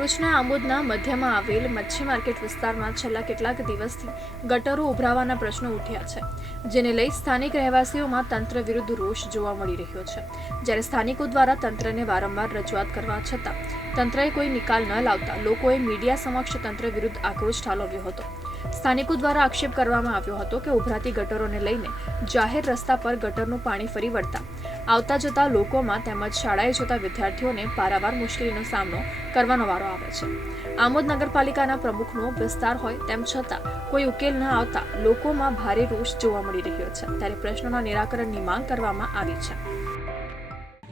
કચ્છના આંબોદના મધ્યમાં આવેલ મચ્છી માર્કેટ વિસ્તારમાં છેલ્લા કેટલાક દિવસથી ગટરો ઉભરાવાના પ્રશ્નો ઉઠ્યા છે, જેને લઈ સ્થાનિક રહેવાસીઓમાં તંત્ર વિરુદ્ધ રોષ જોવા મળી રહ્યો છે. જ્યારે સ્થાનિકો દ્વારા તંત્રને વારંવાર રજૂઆત કરવા છતાં તંત્રએ કોઈ નિકાલ ન લાવતા લોકોએ મીડિયા સમક્ષ તંત્ર વિરુદ્ધ આક્રોશ ઠાલવ્યો હતો. સ્થાનિકો દ્વારા આક્ષેપ કરવામાં આવ્યો હતો કે ઉભરાતી ગટરોને લઈને જાહેર રસ્તા પર ગટરનું પાણી ફરી વળતા આવતા જતા લોકોમાં તેમજ શાળાએ જતા વિદ્યાર્થીઓને પારાવાર મુશ્કેલીનો સામનો કરવાનો વારો આવે છે. આમોદ નગરપાલિકાના પ્રમુખનો વિસ્તાર હોય તેમ છતાં કોઈ ઉકેલ ન આવતા લોકોમાં ભારે રોષ જોવા મળી રહ્યો છે. ત્યારે પ્રશ્નોના નિરાકરણની માંગ કરવામાં આવી છે.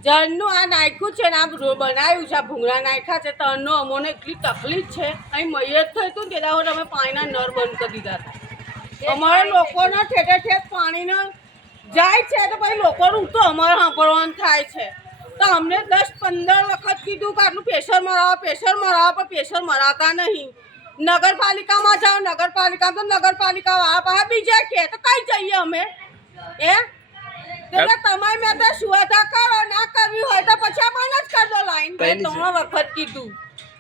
જળનું આ નાખ્યું છે ને આ બનાવ્યું છે આ ભૂંગળા નાખ્યા છે તરનો અમોને એટલી તકલીફ છે. અહીં મૈયત થયું હતું ને તે અમે પાણીના નળ બંધ કરી દીધા હતા. અમારા લોકોનો ઠેઠે ઠેઠ પાણીનો જાય છે તો પછી લોકોનું તો અમારે સાંભળવાનું થાય છે. તો અમને દસ પંદર વખત કીધું કે આટલું પ્રેશર મરાવો પ્રેશર મરાવો પણ પ્રેશર મરાતા નહીં. નગરપાલિકામાં જાઓ નગરપાલિકામાં તો નગરપાલિકા વાળા પાસે બીજા કે તો કઈ જઈએ અમે? એ એટલે તમે મેં તો સુવાધા કરો ના કરવી હોય તો પછી આ બંધ જ કરી દો લાઈન મેં ત્રણ વખત કીધું.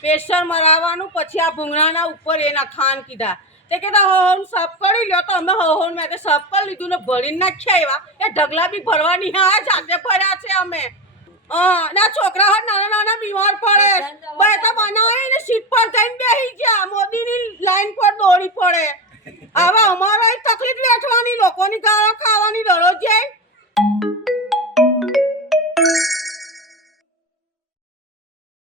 પ્રેશર મરાવાનું પછી આ ભૂંગળાના ઉપર એના ખાન કીધા. તે કહેતા હવન સાફ કરી લ્યો તો અમે હવન માટે સાફ કરી લીધું ને ભરીને નાખ્યા એવા એ ઢગલા બી ભરવાની હા જાતે ભર્યા છે અમે. હા, ના, છોકરા હોય નાના નાના બીમાર પડે. બે તો બનાવે ને સીટ પર જઈને બેસી ગયા. મોદીની લાઈન પર દોડી પડે. આવા અમારે તકલીફ વેઠવાની, લોકોની ગાળો ખાવાની દરરોજ જાય.